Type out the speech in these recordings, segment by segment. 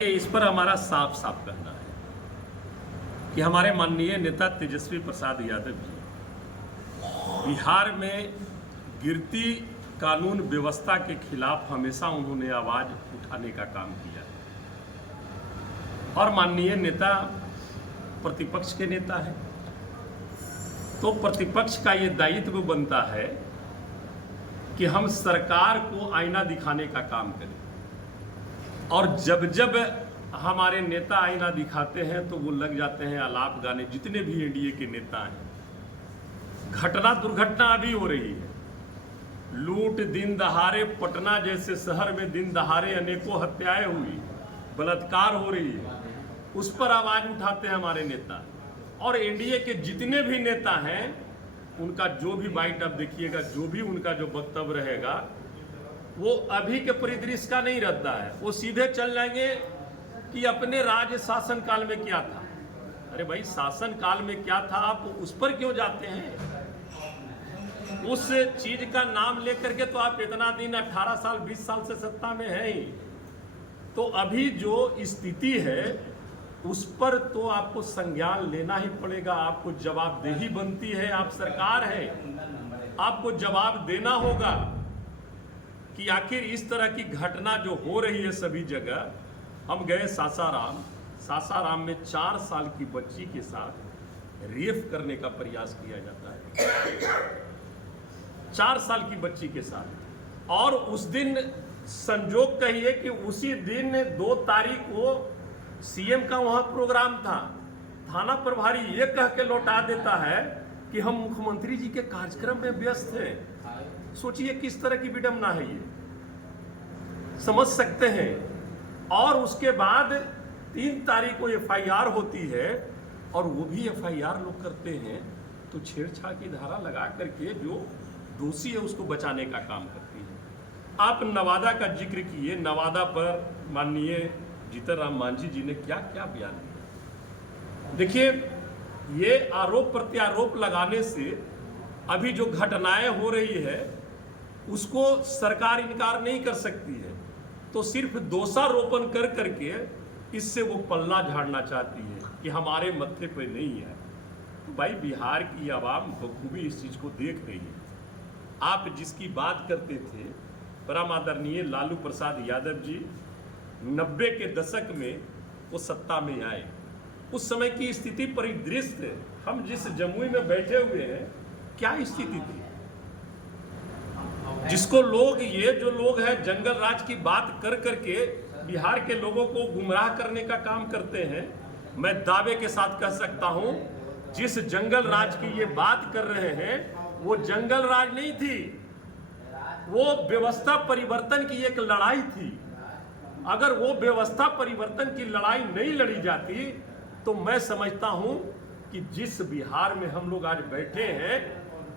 इस पर हमारा साफ साफ कहना है कि हमारे माननीय नेता तेजस्वी प्रसाद यादव जी बिहार में गिरती कानून व्यवस्था के खिलाफ हमेशा उन्होंने आवाज उठाने का काम किया और माननीय नेता प्रतिपक्ष के नेता है, तो प्रतिपक्ष का ये दायित्व बनता है कि हम सरकार को आईना दिखाने का काम करें। और जब जब हमारे नेता आईना दिखाते हैं तो वो लग जाते हैं आलाप गाने। जितने भी एनडीए के नेता हैं, घटना दुर्घटना अभी हो रही है, लूट दिन दहाड़े, पटना जैसे शहर में दिन दहाड़े अनेकों हत्याएं हुई, बलात्कार हो रही है, उस पर आवाज उठाते हैं हमारे नेता। और एनडीए के जितने भी नेता हैं उनका जो भी बाइट आप देखिएगा, जो भी उनका जो वक्तव्य रहेगा वो अभी के परिदृश्य का नहीं रहता है। वो सीधे चल जाएंगे कि अपने राज्य शासन काल में क्या था। अरे भाई, शासन काल में क्या था आप उस पर क्यों जाते हैं? उस चीज का नाम लेकर के तो आप इतना दिन 18 साल 20 साल से सत्ता में हैं ही, तो अभी जो स्थिति है उस पर तो आपको संज्ञान लेना ही पड़ेगा। आपको जवाबदेही बनती है, आप सरकार है, आपको जवाब देना होगा कि आखिर इस तरह की घटना जो हो रही है सभी जगह। हम गए सासाराम में 4 साल की बच्ची के साथ रेप करने का प्रयास किया जाता है, 4 साल की बच्ची के साथ। और उस दिन संजोग कहिए कि उसी दिन 2 तारीख को सीएम का वहां प्रोग्राम था। थाना प्रभारी ये कह के लौटा देता है कि हम मुख्यमंत्री जी के कार्यक्रम में व्यस्त थे। सोचिए किस तरह की विडंबना है ये, समझ सकते हैं। और उसके बाद 3 तारीख को एफआईआर होती है, और वो भी एफआईआर लोग करते हैं तो छेड़छाड़ की धारा लगा करके जो दोषी है उसको बचाने का काम करती है। आप नवादा का जिक्र किए, नवादा पर माननीय जीतन राम मांझी जी ने क्या क्या बयान दिया। देखिए, ये आरोप प्रत्यारोप लगाने से अभी जो घटनाएं हो रही है उसको सरकार इनकार नहीं कर सकती है, तो सिर्फ दोषारोपण कर करके इससे वो पल्ला झाड़ना चाहती है कि हमारे मत्थे पे नहीं है। तो भाई, बिहार की आवाम बखूबी इस चीज को देख रही है। आप जिसकी बात करते थे, परम आदरणीय लालू प्रसाद यादव जी 90 के दशक में वो सत्ता में आए। उस समय की स्थिति परिदृश्य, हम जिस जमुई में बैठे हुए हैं, क्या स्थिति थी, जिसको लोग, ये जो लोग हैं जंगल राज की बात कर करके बिहार के लोगों को गुमराह करने का काम करते हैं। मैं दावे के साथ कह सकता हूं, जिस जंगल राज की ये बात कर रहे हैं वो जंगल राज नहीं थी, वो व्यवस्था परिवर्तन की एक लड़ाई थी। अगर वो व्यवस्था परिवर्तन की लड़ाई नहीं लड़ी जाती तो मैं समझता हूं कि जिस बिहार में हम लोग आज बैठे हैं,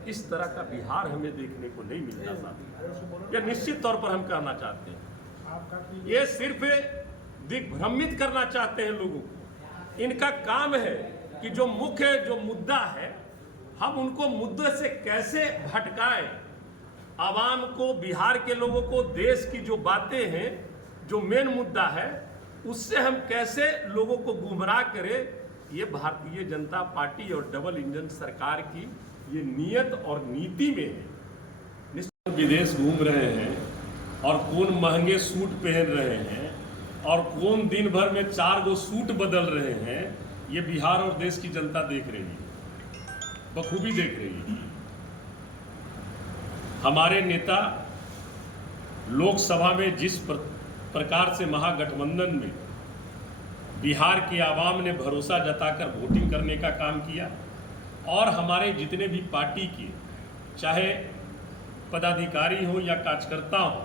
इस तरह का बिहार हमें देखने को नहीं मिलता साथी। यह निश्चित तौर पर हम कहना चाहते हैं, ये सिर्फ दिग्भ्रमित करना चाहते हैं लोगों को। इनका काम है कि जो मुख्य जो मुद्दा है, हम उनको मुद्दे से कैसे भटकाएं, आवाम को, बिहार के लोगों को, देश की जो बातें हैं, जो मेन मुद्दा है, उससे हम कैसे लोगों को गुमराह करें। ये भारतीय जनता पार्टी और डबल इंजन सरकार की ये नियत और नीति में है। विदेश घूम रहे हैं और कौन महंगे सूट पहन रहे हैं और कौन दिन भर में 4 गो सूट बदल रहे हैं, ये बिहार और देश की जनता देख रही है, बखूबी देख रही है। हमारे नेता लोकसभा में जिस प्रकार से महागठबंधन में बिहार की आवाम ने भरोसा जताकर वोटिंग करने का काम किया, और हमारे जितने भी पार्टी के, चाहे पदाधिकारी हो या कार्यकर्ता हो,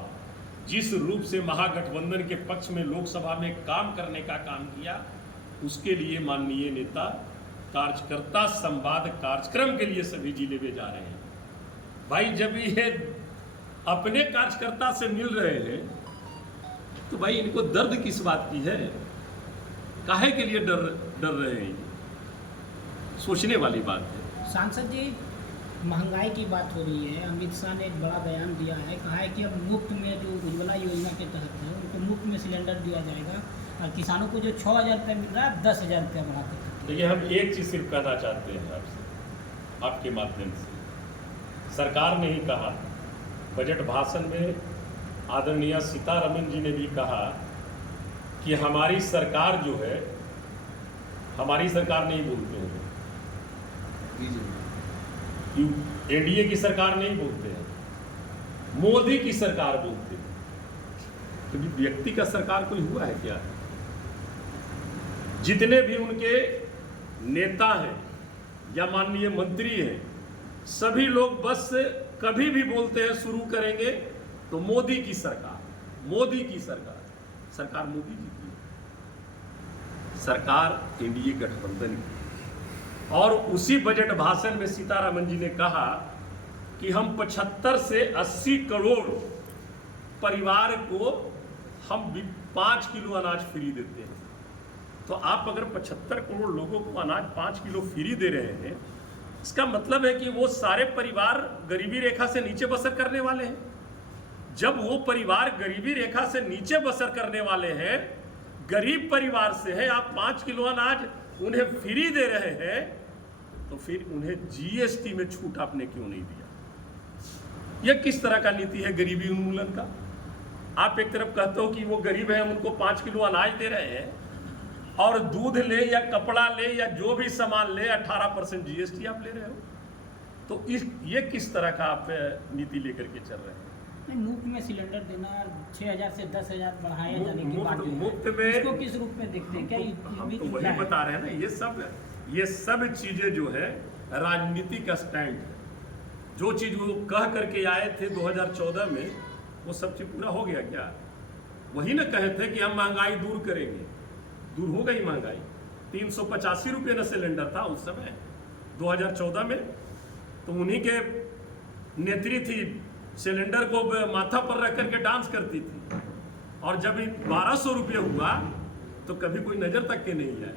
जिस रूप से महागठबंधन के पक्ष में लोकसभा में काम करने का काम किया, उसके लिए माननीय नेता कार्यकर्ता संवाद कार्यक्रम के लिए सभी जिले में जा रहे हैं। भाई, जब ये अपने कार्यकर्ता से मिल रहे हैं तो भाई इनको दर्द किस बात की है, काहे के लिए डर रहे हैं, सोचने वाली बात है। सांसद जी, महंगाई की बात हो रही है, अमित शाह ने एक बड़ा बयान दिया है, कहा है कि अब मुफ्त में जो उज्ज्वला योजना के तहत है उनको मुफ्त में सिलेंडर दिया जाएगा। और किसानों को जो 6,000 रुपये मिल रहा है 10,000 रुपये बढ़ा कर देखिए, हम एक चीज़ सिर्फ कहना चाहते हैं आपसे, आपके माध्यम से। सरकार ने ही कहा, बजट भाषण में आदरणीय सीतारमन जी ने भी कहा कि हमारी सरकार जो है, हमारी सरकार नहीं बोलते हैं, एनडीए की सरकार नहीं बोलते हैं, मोदी की सरकार बोलते हैं। क्योंकि व्यक्ति का सरकार कोई हुआ है क्या? जितने भी उनके नेता हैं या माननीय मंत्री हैं, सभी लोग बस कभी भी बोलते हैं शुरू करेंगे तो मोदी की सरकार, मोदी की सरकार। सरकार मोदी जी की, सरकार एनडीए गठबंधन की। और उसी बजट भाषण में सीतारमन जी ने कहा कि हम 75 से 80 करोड़ परिवार को हम 5 किलो अनाज फ्री देते हैं। तो आप अगर 75 करोड़ लोगों को अनाज 5 किलो फ्री दे रहे हैं, इसका मतलब है कि वो सारे परिवार गरीबी रेखा से नीचे बसर करने वाले हैं। जब वो परिवार गरीबी रेखा से नीचे बसर करने वाले हैं, गरीब परिवार से है, आप 5 किलो अनाज उन्हें फ्री दे रहे हैं, तो फिर उन्हें जीएसटी में छूट आपने क्यों नहीं दिया? यह किस तरह का नीति है गरीबी उन्मूलन का? आप एक तरफ कहते हो कि वो गरीब है, हम उनको 5 किलो अनाज दे रहे हैं, और दूध ले या कपड़ा ले या जो भी सामान ले 18% जीएसटी आप ले रहे हो। तो ये किस तरह का आप नीति लेकर के चल रहे हैं? नहीं, मुफ्त में सिलेंडर देना, 6,000 से 10,000 बढ़ाया जाने की बात मुफ्त में, इसको किस रूप में देखते हैं? क्या हम तो वही बता रहे हैं ना, ये सब चीजें जो है राजनीति का स्टैंड है। जो चीज वो कह करके आए थे 2014 में, वो सब चीज पूरा हो गया क्या? वही ना कहे थे कि हम महंगाई दूर करेंगे, दूर हो गई महंगाई। 385 रुपये न सिलेंडर था उस समय 2014 में, तो उन्हीं के नेत्री थी, सिलेंडर को माथा पर रख करके डांस करती थी। और जब 1200 रुपये हुआ तो कभी कोई नजर तक के नहीं आए।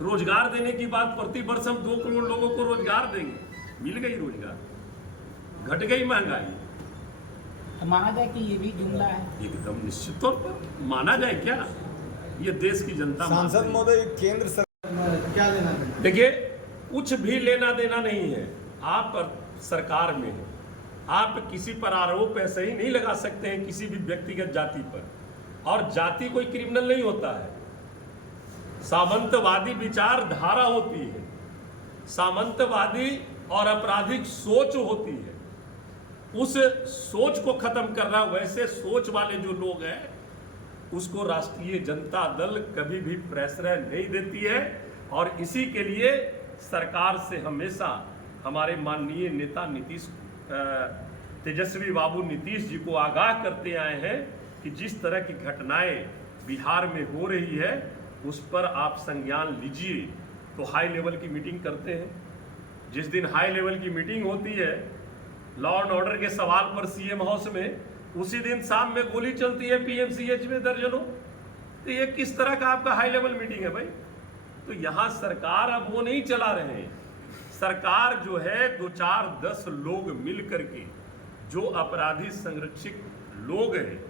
रोजगार देने की बात, प्रति वर्ष हम 2 करोड़ लोगों को रोजगार देंगे, मिल गई रोजगार, घट गई महंगाई। तो माना जाए कि ये भी जुमला है? एकदम निश्चित तौर पर माना जाए क्या? ये देश की जनता। सांसद महोदय, केंद्र सरकार क्या लेना देना? देखिए, कुछ भी लेना देना नहीं है। आप सरकार में हैं, आप किसी पर आरोप ऐसे ही नहीं लगा सकते हैं किसी भी व्यक्तिगत जाति पर। और जाति कोई क्रिमिनल नहीं होता है, सामंतवादी विचारधारा होती है, सामंतवादी और आपराधिक सोच होती है। उस सोच को खत्म करना, वैसे सोच वाले जो लोग हैं उसको राष्ट्रीय जनता दल कभी भी प्रश्रय नहीं देती है। और इसी के लिए सरकार से हमेशा हमारे माननीय नेता तेजस्वी बाबू नीतीश जी को आगाह करते आए हैं कि जिस तरह की घटनाएं बिहार में हो रही है उस पर आप संज्ञान लीजिए। तो हाई लेवल की मीटिंग करते हैं। जिस दिन हाई लेवल की मीटिंग होती है लॉ एंड ऑर्डर के सवाल पर सीएम हाउस में, उसी दिन शाम में गोली चलती है पीएमसीएच में दर्जनों। तो ये किस तरह का आपका हाई लेवल मीटिंग है भाई? तो यहाँ सरकार अब वो नहीं चला रहे हैं। सरकार जो है 2, 4, 10 लोग मिल करके, जो अपराधी संरक्षित लोग हैं,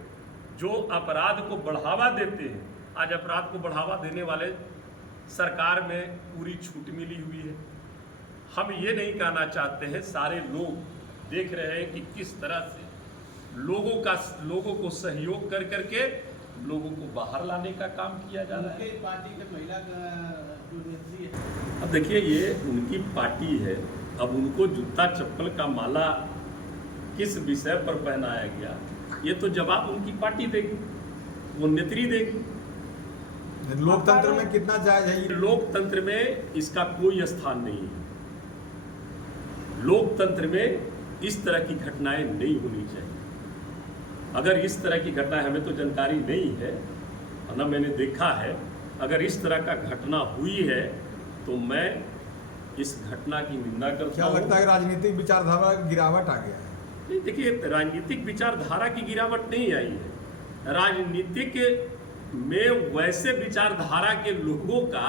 जो अपराध को बढ़ावा देते हैं, आज अपराध को बढ़ावा देने वाले सरकार में पूरी छूट मिली हुई है। हम ये नहीं कहना चाहते हैं, सारे लोग देख रहे हैं कि किस तरह से लोगों को सहयोग कर करके लोगों को बाहर लाने का काम किया जा रहा है। पार्टी के महिला जो नेत्री है, अब देखिए, ये उनकी पार्टी है, अब उनको जूता चप्पल का माला किस विषय पर पहनाया गया, ये तो जवाब उनकी पार्टी देगी, वो नेत्री देगी। लोकतंत्र में कितना जायज है ये? लोकतंत्र में इसका कोई स्थान नहीं है। लोकतंत्र में इस तरह की घटनाएं नहीं होनी चाहिए। अगर इस तरह की घटना, हमें तो जानकारी नहीं है, ना मैंने देखा है, अगर इस तरह का घटना हुई है तो मैं इस घटना की निंदा करता हूं। क्या लगता है राजनीतिक विचारधारा गिरावट आ गया है? नहीं, देखिए, राजनीतिक विचारधारा की गिरावट नहीं आई है। राजनीतिक में वैसे विचारधारा के लोगों का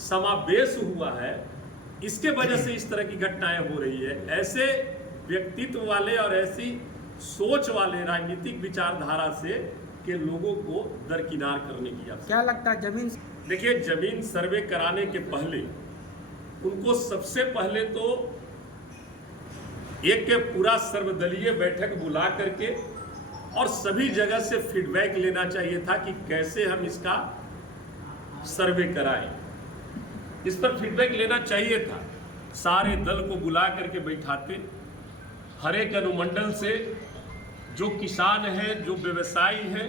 समावेश हुआ है, इसके वजह से इस तरह की घटनाएं हो रही है। ऐसे व्यक्तित्व वाले और ऐसी सोच वाले राजनीतिक विचारधारा से के लोगों को दरकिनार करने की आवश्यकता। क्या लगता है जमीन देखिए, जमीन सर्वे कराने के पहले उनको सबसे पहले तो एक के पूरा सर्वदलीय बैठक बुला करके और सभी जगह से फीडबैक लेना चाहिए था कि कैसे हम इसका सर्वे कराएं। इस पर फीडबैक लेना चाहिए था। सारे दल को बुला करके बैठाते, हर एक अनुमंडल से जो किसान हैं, जो व्यवसायी हैं,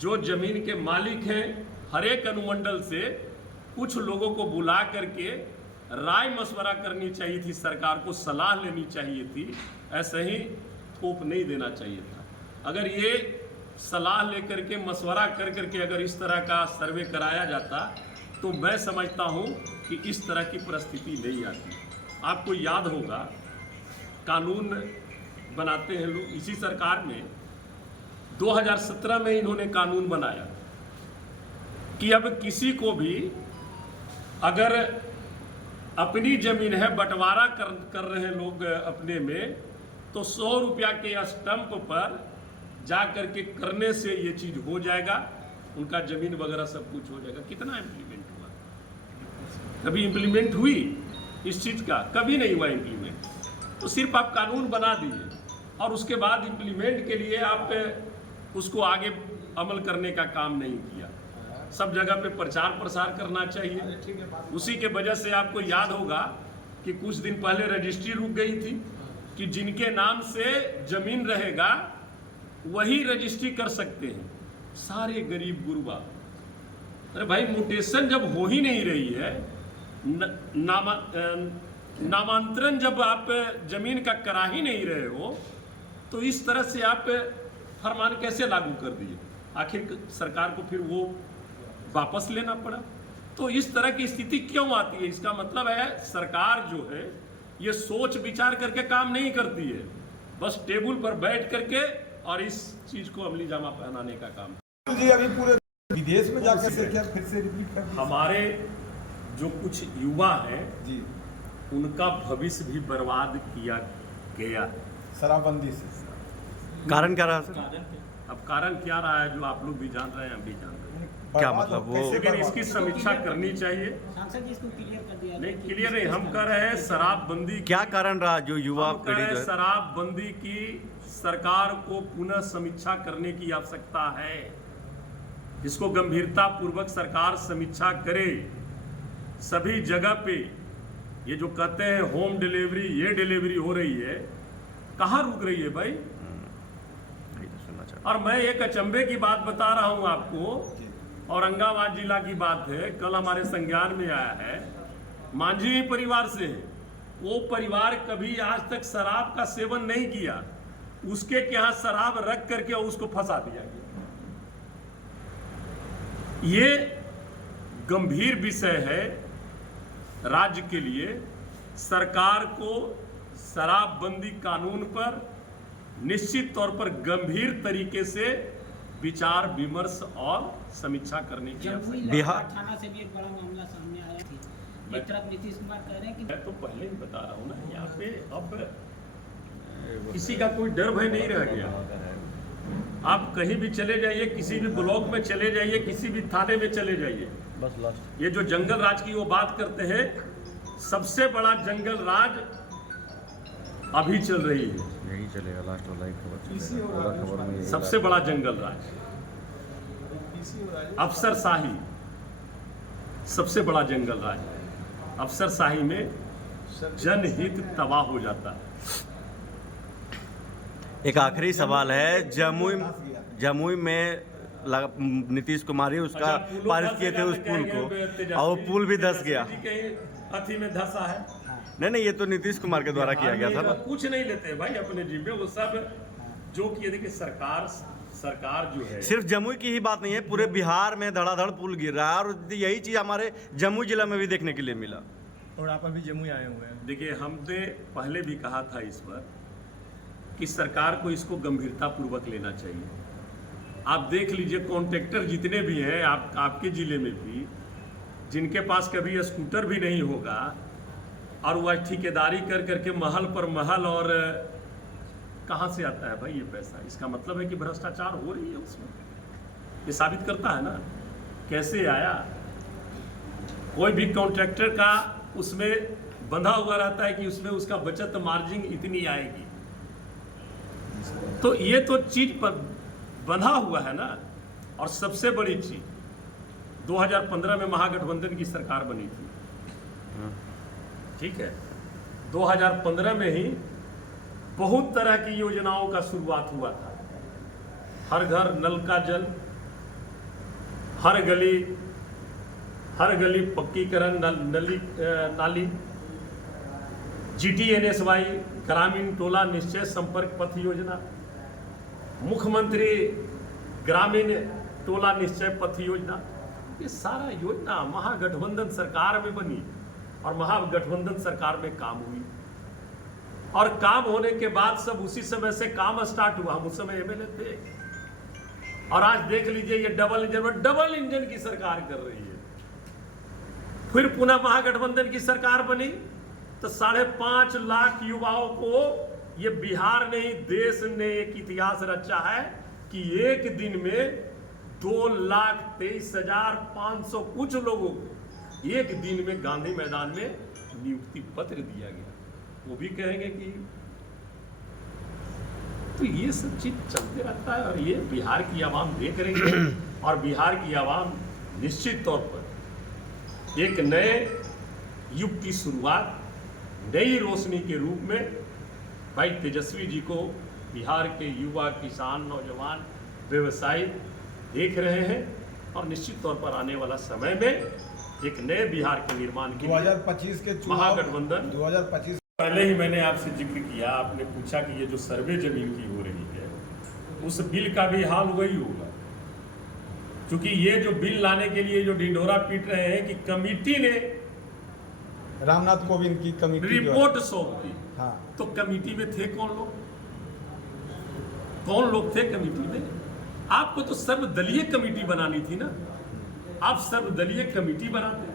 जो जमीन के मालिक हैं, हर एक अनुमंडल से कुछ लोगों को बुला करके राय मशवरा करनी चाहिए थी, सरकार को सलाह लेनी चाहिए थी। ऐसे ही थोप नहीं देना चाहिए था। अगर ये सलाह लेकर के मशवरा कर करके अगर इस तरह का सर्वे कराया जाता तो मैं समझता हूँ कि इस तरह की परिस्थिति नहीं आती। आपको याद होगा, कानून बनाते हैं लोग। इसी सरकार में 2017 में इन्होंने कानून बनाया कि अब किसी को भी अगर अपनी जमीन है, बंटवारा कर रहे हैं लोग अपने में, तो 100 रुपया के स्टंप पर जा करके करने से ये चीज हो जाएगा, उनका जमीन वगैरह सब कुछ हो जाएगा। कितना इम्प्लीमेंट हुआ? कभी इम्प्लीमेंट हुई इस चीज का? कभी नहीं हुआ इम्प्लीमेंट। तो सिर्फ आप कानून बना दिए और उसके बाद इम्प्लीमेंट के लिए आप उसको आगे अमल करने का काम नहीं किया। सब जगह पे प्रचार प्रसार करना चाहिए। उसी के वजह से आपको याद होगा कि कुछ दिन पहले रजिस्ट्री रुक गई थी कि जिनके नाम से जमीन रहेगा वही रजिस्ट्री कर सकते हैं। सारे गरीब गुरबा, अरे भाई म्यूटेशन जब हो ही नहीं रही है, नामांतरण जब आप जमीन का करा ही नहीं रहे हो, तो इस तरह से आप फरमान कैसे लागू कर दिए? आखिर सरकार को फिर वो वापस लेना पड़ा। तो इस तरह की स्थिति क्यों आती है? इसका मतलब है सरकार जो है ये सोच विचार करके काम नहीं करती है, बस टेबल पर बैठ करके और इस चीज को अमली जामा पहनाने का काम। जी अभी पूरे विदेश में जाकर से क्या फिर से रिपीट कर दीजिए। हमारे जो कुछ युवा हैं जी, उनका भविष्य भी बर्बाद किया गया शराबबंदी से। कारण क्या रहा सर? अब कारण क्या रहा है जो आप लोग भी जान रहे हैं, हम भी जान रहे हैं। क्या मतलब वो? लेकिन इसकी समीक्षा करनी चाहिए। सांसद जी इसको क्लियर कर दिया? नहीं, क्लियर नहीं, हम कह रहे हैं शराबबंदी। क्या कारण रहा जो युवा हम कह पीढ़ी रहे जो हैं है? शराबबंदी की सरकार को पुनः समीक्षा करने की आवश्यकता है। इसको गंभीरता पूर्वक सरकार समीक्षा करे। सभी जगह पे ये जो कहते हैं होम डिलीवरी, ये डिलीवरी हो रही है, कहाँ रुक रही है भाई? और मैं एक अचंभे की बात बता रहा हूं आपको, औरंगाबाद जिला की बात है, कल हमारे संज्ञान में आया है, मांझी परिवार से है। वो परिवार कभी आज तक शराब का सेवन नहीं किया, उसके यहाँ शराब रख करके उसको फंसा दिया गया। ये गंभीर विषय है राज्य के लिए। सरकार को शराबबंदी कानून पर निश्चित तौर पर गंभीर तरीके से विचार विमर्श और समीक्षा करने की आवश्यकता। बिहार थाना से भी एक बड़ा मामला सामने आया थी। एक तरफ नीतीश कुमार कह रहे हैं कि मैं तो पहले ही बता रहा हूँ ना, यहाँ पे अब किसी का कोई डर भय नहीं रह गया। आप कहीं भी चले जाइए, किसी भी ब्लॉक में चले जाइए, किसी भी थाने में चले जाइए, ये जो जंगल राज की वो बात करते हैं, सबसे बड़ा जंगल राज अभी चल रही है। यही चलेगा लास्ट वाला खबर में। सबसे बड़ा जंगल राज अफसरशाही, सबसे बड़ा जंगल राज है। अफसरशाही में जनहित तबाह हो जाता है। एक आखिरी सवाल है, जमुई में नीतीश कुमार ही उसका पारित किए थे उस पुल को, और वो पुल भी धंस गया। अथी में धंसा है। नहीं, ये तो नीतीश कुमार के द्वारा किया गया था ना। कुछ नहीं लेते भाई अपने जिम्मे, वो सब जो किए। देखिए सरकार जो है, सिर्फ जमुई की ही बात नहीं है, पूरे बिहार में धड़ाधड़ पुल गिर रहा है, और यही चीज हमारे जमुई जिला में भी देखने के लिए मिला। और आप अभी जमुई आए हुए हैं। देखिए हमने पहले भी कहा था इस पर कि सरकार को इसको गंभीरता पूर्वक लेना चाहिए। आप देख लीजिए कॉन्ट्रैक्टर जितने भी हैं आपके ज़िले में भी, जिनके पास कभी स्कूटर भी नहीं होगा और वह ठेकेदारी कर करके महल पर महल, और कहाँ से आता है भाई ये पैसा? इसका मतलब है कि भ्रष्टाचार हो रही है उसमें। ये साबित करता है ना कैसे आया। कोई भी कॉन्ट्रैक्टर का उसमें बंधा हुआ रहता है कि उसमें उसका बचत मार्जिन इतनी आएगी, तो ये तो चीज पर बंधा हुआ है ना। और सबसे बड़ी चीज 2015 में महागठबंधन की सरकार बनी थी, ठीक है। 2015 में ही बहुत तरह की योजनाओं का शुरुआत हुआ था। हर घर नल का जल, हर गली पक्कीकरण नाली, GTNSY ग्रामीण टोला निश्चय संपर्क पथ योजना, मुख्यमंत्री ग्रामीण टोला निश्चय पथ योजना, ये सारा योजना महागठबंधन सरकार में बनी और महागठबंधन सरकार में काम हुई। और काम होने के बाद सब उसी समय से काम स्टार्ट हुआ। हम उस समय MLA थे। और आज देख लीजिए ये डबल इंजन की सरकार कर रही है। फिर पुनः महागठबंधन की सरकार बनी तो 5.5 लाख युवाओं को ये बिहार ने ही देश ने एक इतिहास रचा है कि एक दिन में 2,23,500 कुछ लोगों को एक दिन में गांधी मैदान में नियुक्ति पत्र दिया गया। वो भी कहेंगे कि तो ये सब चीज चलते रहता है। और ये बिहार की आवाम देख रही है और बिहार की आवाम निश्चित तौर पर एक नए युग की शुरुआत, नई रोशनी के रूप में भाई तेजस्वी जी को बिहार के युवा, किसान, नौजवान, व्यवसायी देख रहे हैं। और निश्चित तौर पर आने वाला समय में एक नए बिहार के निर्माण के 2025 के चुनाव, महागठबंधन 2025 पहले ही मैंने आपसे जिक्र किया। आपने पूछा कि ये जो सर्वे जमीन की हो रही है उस बिल का भी हाल वही होगा, क्योंकि ये जो बिल लाने के लिए जो ढिंढोरा पीट रहे हैं कि कमिटी ने रामनाथ कोविंद की कमेटी रिपोर्ट सौंप दी। हाँ, तो कमिटी में थे कौन लोग? कौन लोग थे कमिटी में? आपको तो सर्वदलीय कमिटी बनानी थी ना। आप सर्वदलीय कमिटी बनाते,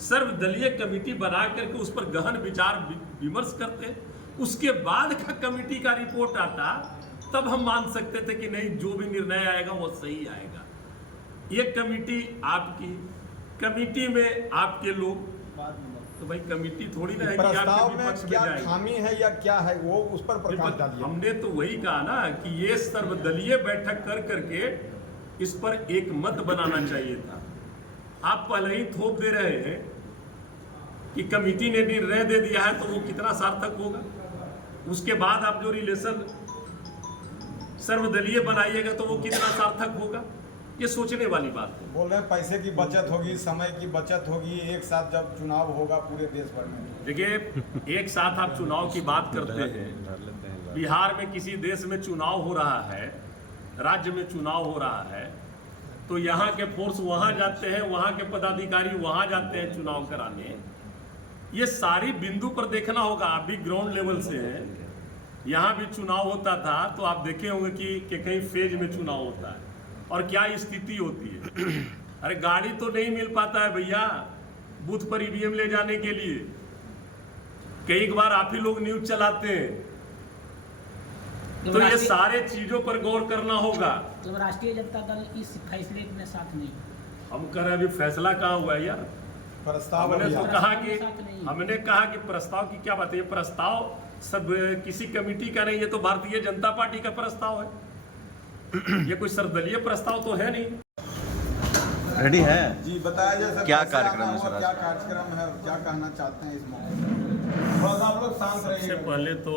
सर्वदलीय कमिटी बना करके उस पर गहन विचार विमर्श करते, उसके बाद का कमिटी का रिपोर्ट आता, तब हम मान सकते थे कि नहीं जो भी निर्णय आएगा वो सही आएगा। ये कमिटी आपकी, कमिटी में आपके लोग, तो भाई कमिटी थोड़ी ना है कि प्रस्ताव आपके में विपक्ष में क्या जाएगी। खामी है या क्या है वो उस पर प्रकाश डालिए। हमने तो वही कहा ना कि ये सर्वदलीय बैठक कर करके इस पर एक मत बनाना चाहिए था। आप पहले ही थोप दे रहे हैं कि कमिटी ने निर्णय दे दिया है तो वो कितना सार्थक होगा। उसके बाद आप जो रिलेशन सर्वदलीय बनाइएगा तो वो कितना सार्थक होगा। ये सोचने वाली बात है। बोल रहे हैं पैसे की बचत होगी, समय की बचत होगी, एक साथ जब चुनाव होगा पूरे देश भर में। देखिए एक साथ आप चुनाव की बात करते हैं, बिहार में किसी देश में चुनाव हो रहा है, राज्य में चुनाव हो रहा है, तो यहाँ के फोर्स वहाँ जाते हैं, वहाँ के पदाधिकारी वहाँ जाते हैं चुनाव कराने। ये सारी बिंदु पर देखना होगा। आप भी ग्राउंड लेवल से हैं, यहाँ भी चुनाव होता था तो आप देखे होंगे कि कहीं फेज में चुनाव होता है और क्या स्थिति होती है। अरे गाड़ी तो नहीं मिल पाता है भैया बूथ पर ईवीएम ले जाने के लिए। कई बार आप ही लोग न्यूज चलाते हैं, तो ये सारे चीजों पर गौर करना होगा। तो राष्ट्रीय जनता दल इस फैसले में साथ नहीं। हम कह रहे हैं अभी फैसला कहाँ हुआ है यार। प्रस्ताव हमने तो अभी कहा साथ नहीं। कि हमने कहा कि प्रस्ताव की क्या बात है। ये प्रस्ताव सब किसी कमेटी का नहीं, ये तो भारतीय जनता पार्टी का प्रस्ताव है। ये कोई सर्वदलीय प्रस्ताव तो है नहीं। रेडी है जी बताया जाए सर, क्या कैसे कार्यक्रम आना है हुआ, सर? क्या कार्यक्रम है और क्या कहना चाहते हैं इस मौके पर? थोड़ा सा आप लोग शांत सबसे रहिए। पहले तो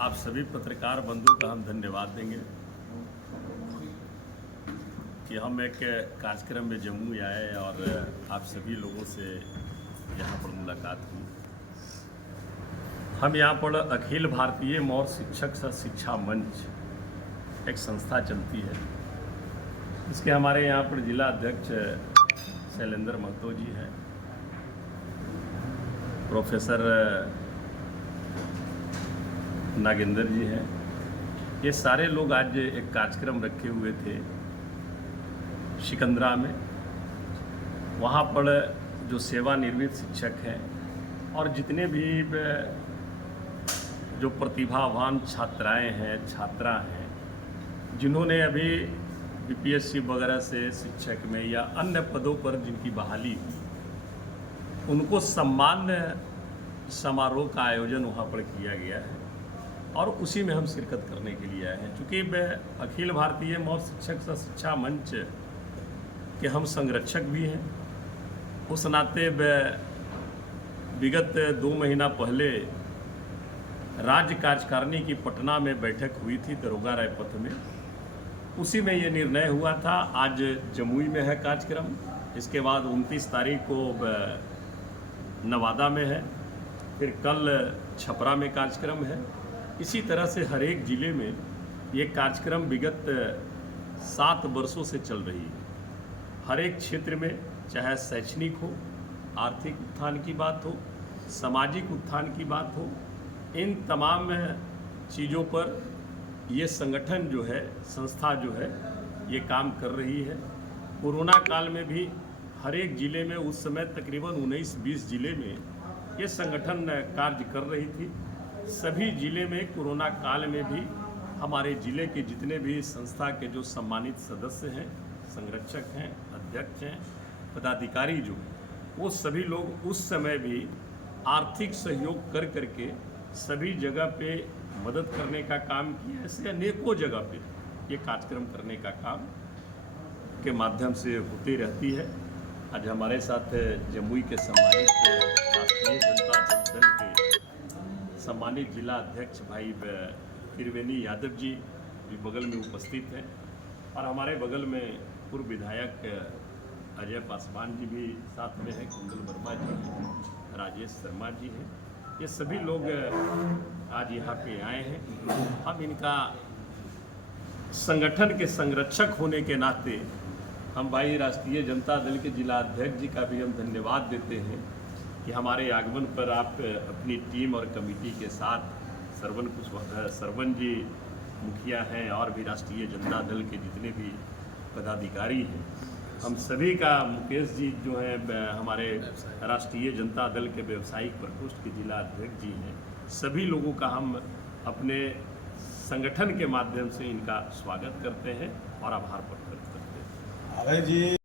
आप सभी पत्रकार बंधु का हम धन्यवाद देंगे कि हम एक कार्यक्रम में जम्मू आए और आप सभी लोगों से यहाँ पर मुलाकात हुई। हम यहाँ पर अखिल भारतीय मौर्य शिक्षक सह शिक्षा मंच एक संस्था चलती है, इसके हमारे यहाँ पर जिला अध्यक्ष शैलेंद्र महतो जी हैं, प्रोफेसर नागेंद्र जी हैं। ये सारे लोग आज एक कार्यक्रम रखे हुए थे सिकंदरा में। वहाँ पर जो सेवानिवृत्त शिक्षक हैं और जितने भी जो प्रतिभावान छात्राएं हैं, छात्रा हैं, जिन्होंने अभी बीपीएससी वगैरह से शिक्षक में या अन्य पदों पर जिनकी बहाली हुई, उनको सम्मान समारोह का आयोजन वहाँ पर किया गया है और उसी में हम शिरकत करने के लिए आए हैं। चूँकि अखिल भारतीय मौत शिक्षक शिक्षा मंच के हम संरक्षक भी हैं, उस नाते विगत 2 महीना पहले राज्य कार्यकारिणी की पटना में बैठक हुई थी दरोगा रायपथ में, उसी में ये निर्णय हुआ था। आज जमुई में है कार्यक्रम, इसके बाद 29 तारीख को नवादा में है, फिर कल छपरा में कार्यक्रम है। इसी तरह से हर एक ज़िले में ये कार्यक्रम विगत 7 वर्षों से चल रही है। हर एक क्षेत्र में, चाहे शैक्षणिक हो, आर्थिक उत्थान की बात हो, सामाजिक उत्थान की बात हो, इन तमाम चीज़ों पर ये संगठन जो है, संस्था जो है, ये काम कर रही है। कोरोना काल में भी हर एक ज़िले में उस समय तकरीबन 19-20 ज़िले में ये संगठन कार्य कर रही थी। सभी ज़िले में कोरोना काल में भी हमारे ज़िले के जितने भी संस्था के जो सम्मानित सदस्य हैं, संरक्षक हैं, अध्यक्ष हैं, पदाधिकारी जो हैं, वो सभी लोग उस समय भी आर्थिक सहयोग कर करके सभी जगह पे मदद करने का काम किया। ऐसे अनेकों जगह पे ये कार्यक्रम करने का काम के माध्यम से होती रहती है। आज हमारे साथ जमुई के सम्मानित राष्ट्रीय जनता दल के सम्मानित जिला अध्यक्ष भाई त्रिवेणी यादव जी भी बगल में उपस्थित हैं और हमारे बगल में पूर्व विधायक अजय पासवान जी भी साथ में हैं, कुंदल वर्मा जी हैं, राजेश शर्मा जी हैं। ये सभी लोग आज यहाँ पे आए हैं। हम इनका संगठन के संरक्षक होने के नाते हम भाई राष्ट्रीय जनता दल के जिला अध्यक्ष जी का भी हम धन्यवाद देते हैं कि हमारे आगमन पर आप अपनी टीम और कमेटी के साथ सरवन जी मुखिया हैं और भी राष्ट्रीय जनता दल के जितने भी पदाधिकारी हैं, हम सभी का, मुकेश जी जो हैं हमारे राष्ट्रीय जनता दल के व्यवसायिक प्रकोष्ठ के जिला अध्यक्ष जी हैं, सभी लोगों का हम अपने संगठन के माध्यम से इनका स्वागत करते हैं और आभार प्रकट करते हैं। अभय जी